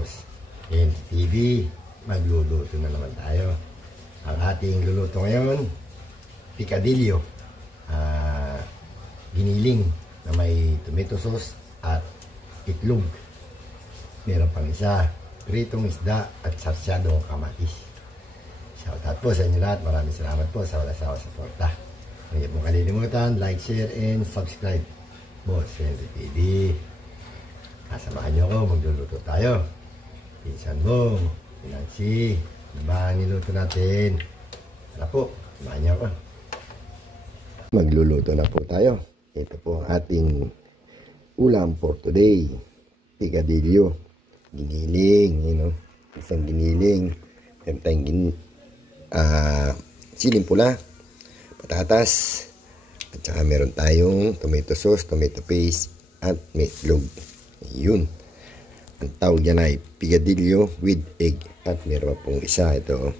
boss. TV, magluluto na naman tayo. Ang ating luluto ngayon, picadillo. Giniling na may tomato sauce at itlog. Meron pang isa, pritong isda at sarsyadong kamatis. Shoutout po sa inyo lahat. Maraming salamat po sa walang sawang suporta. Huwag niyo pong kalilimutan, like, share, and subscribe. Boss Henry TV. Kasamahan niyo ako, magluluto tayo. Pinsan mo, Nancy, ano ba ang niluto natin? Wala po, samahan niyo ako. Magluluto na po tayo. Ito po ang ating ulam for today. Picadillo. Giniling, isang giniling. Meron tayong siling pula, patatas, at saka meron tayong tomato sauce, tomato paste, at meatloaf. Yun. Ang tawag yan ay picadillo with egg. At meron pa pong isa, ito,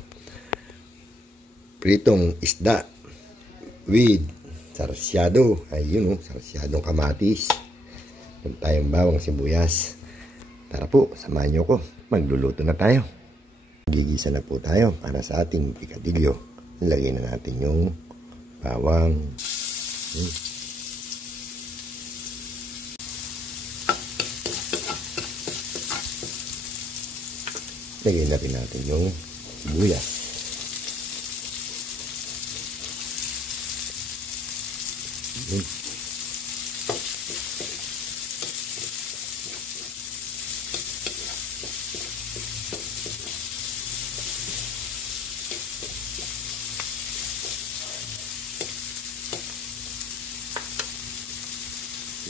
pritong isda with sarsyado. Ayun, sarsyadong kamatis. Meron tayong bawang sibuyas. Tara po, samahan nyo ko. Magluluto na tayo. Gigisa na po tayo para sa ating picadillo. Ilagay na natin yung bawang. Lagay na rin natin yung sibuyas.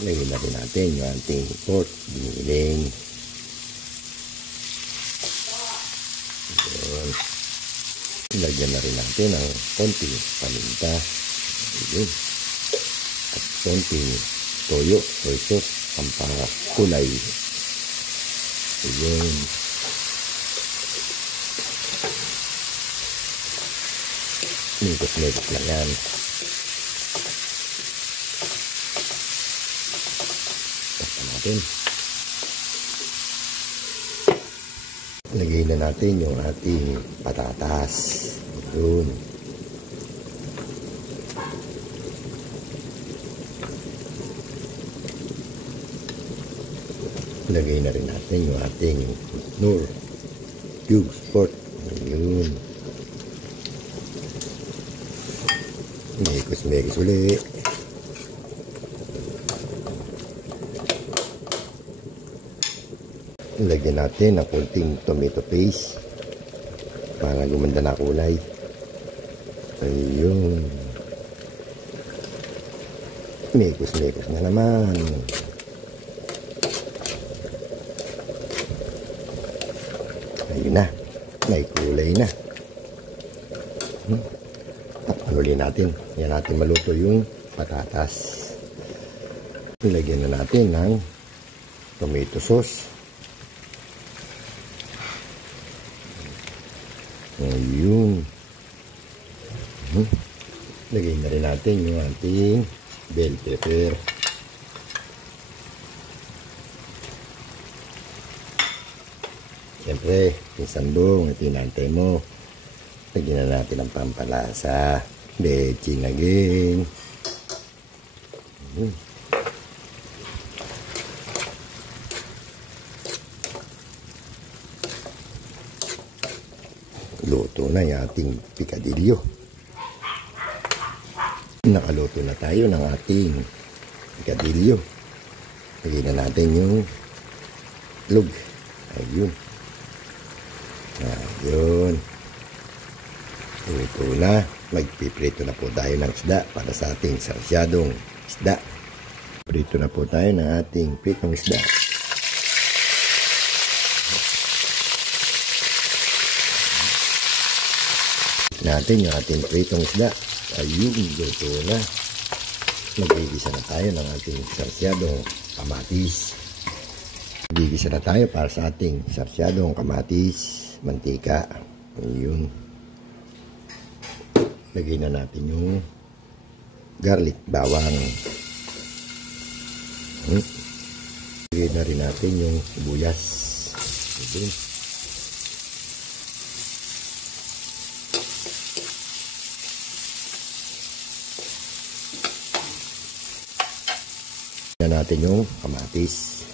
Lagyan na rin natin yung ating pork giniling. Lagyan na rin natin ang konting paminta. At konting toyo, soy sauce, pampakulay. Ayan. Nikos-nikos lang yan. Lagay na natin yung ating patatas. Yun. Lagay na rin natin yung ating Knorr cube sport. Yun. Mekos ulit. Lagyan natin ng konting tomato paste para gumanda na kulay. Ayun. Mekos na naman. Ayun na. May kulay na. Takpan ulit natin. Yan natin maluto yung patatas. Lagyan na natin ng tomato sauce. Ayun. Lagay na rin natin yung ating bell pepper. Siyempre, pinsan bong, ito inantay mo. Lagyan na natin ang pampalasa. Bechin again. Luto na yung ating picadillo. Nakaluto na tayo ng ating picadillo. Lagyan na natin yung itlog. Ayun. Ayun. Luto na. Magpiprito na po tayo ng isda para sa ating sarsyadong isda. Prito na po tayo ng ating pritong isda. Natin yung ating pritong isda. Ayun, luto na. Magigisa na tayo ng ating sarsyadong kamatis. Magigisa na tayo para sa ating sarsyadong kamatis, mantika. Ayun. Lagay na natin yung garlic, bawang. Lagay na rin natin yung sibuyas. Yun. Yan natin yung kamatis.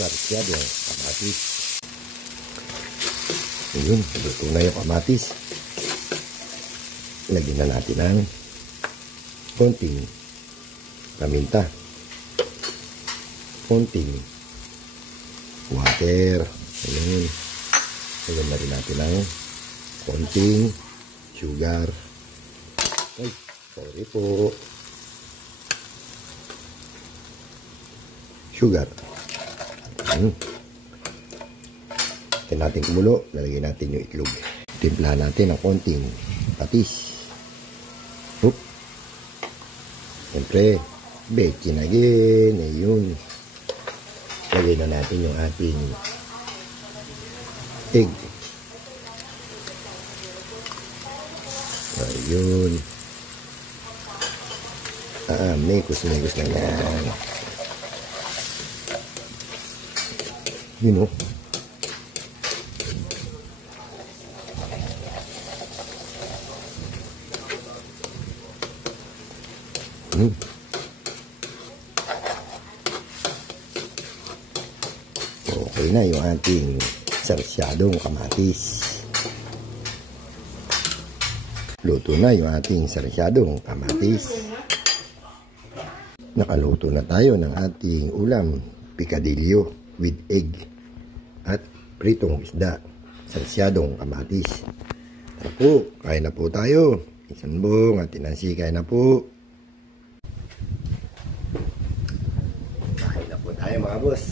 Sarsyad yung kamatis. Yun, luto na yung kamatis. Lagyan na natin ng konting paminta, konting water. Ayun. Lagyan na rin natin ng konting sugar. Ay, sorry po. Sugar. Ito natin kumulo. Lalagyan natin yung itlog. Timplahan natin ng konting patis. Oop. Siyempre, baking again. Ayun. Lagyan na natin yung ating egg. Ayun. Mekos na yan. You know. Okay na yung ating sarsyadong kamatis. Luto na yung ating sarsyadong kamatis. Nakaluto na tayo ng ating ulam, picadillo with egg at pritong isda, sarsyadong kamatis. Tara po, kain na po tayo. Isanbong at Nancy, kain na po. Kain na po tayo mga boss.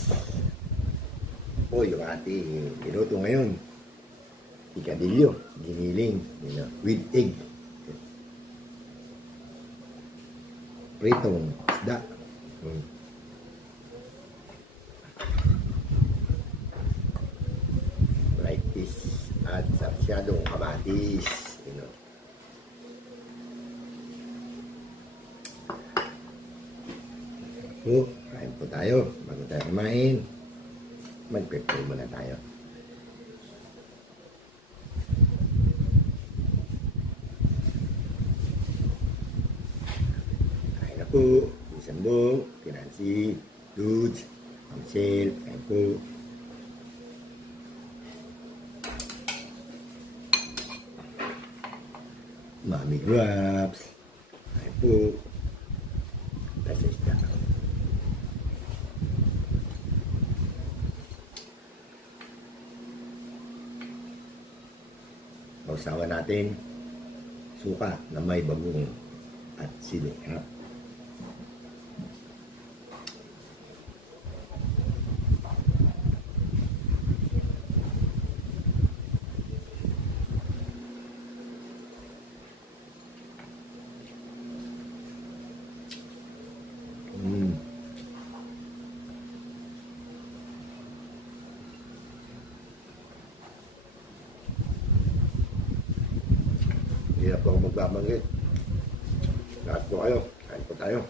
Po yung ating niluto ngayon, picadillo, giniling, with egg, pritong isda. Like this, at sarsyadong kamatis. Kain po tayo. Bago tayo kumain, mag-prepare muna tayo. Kain na po. Isambong, Nancy, Dudes, Michelle, kain po. Mami Grabs, kain po. That's it. Sausawan natin suka na may bagong at sili. Hindi na po ako magbabanggit. Lahat po kayo. Kain po tayo.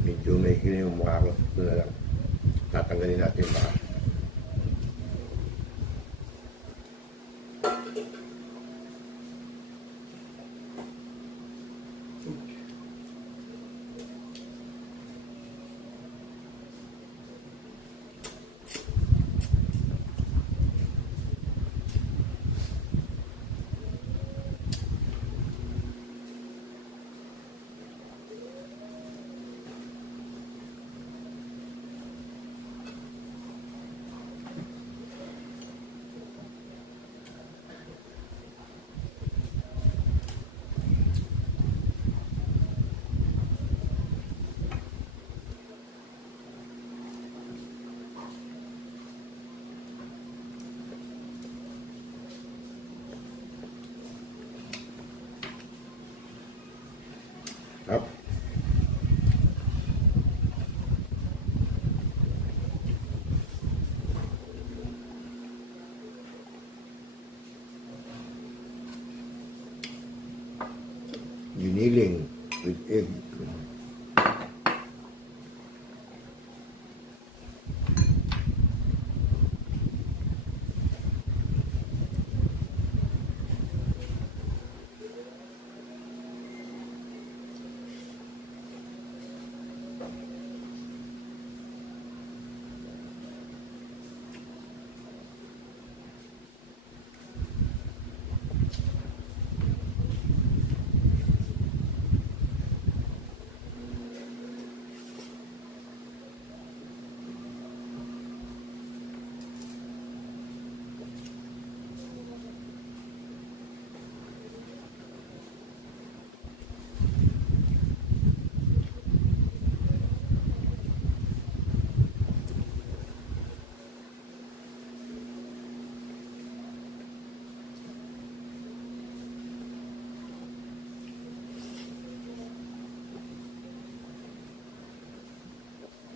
Medyo may hina yung mukha ko. Ito na lang. Tatanggalin natin yung mukha. Up. Giniling with egg.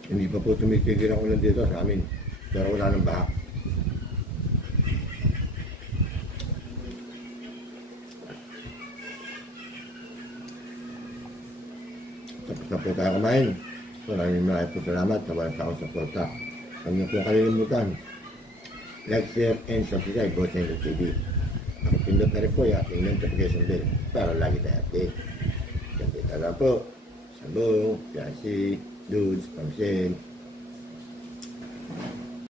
Hindi pa po tumitigil ako nandito sa amin. Pero wala ng baha. Tapos na po tayo kumain. Maraming po salamat sa walang sakong suporta. Huwag niyo po kalilimutan. Like, share, and subscribe po sa Ingo TV. Ang pindot na rin po yung ating notification bell para lagi tayo update. Ganda lang po. Sabong, Yasi, Dudes, Pamsen,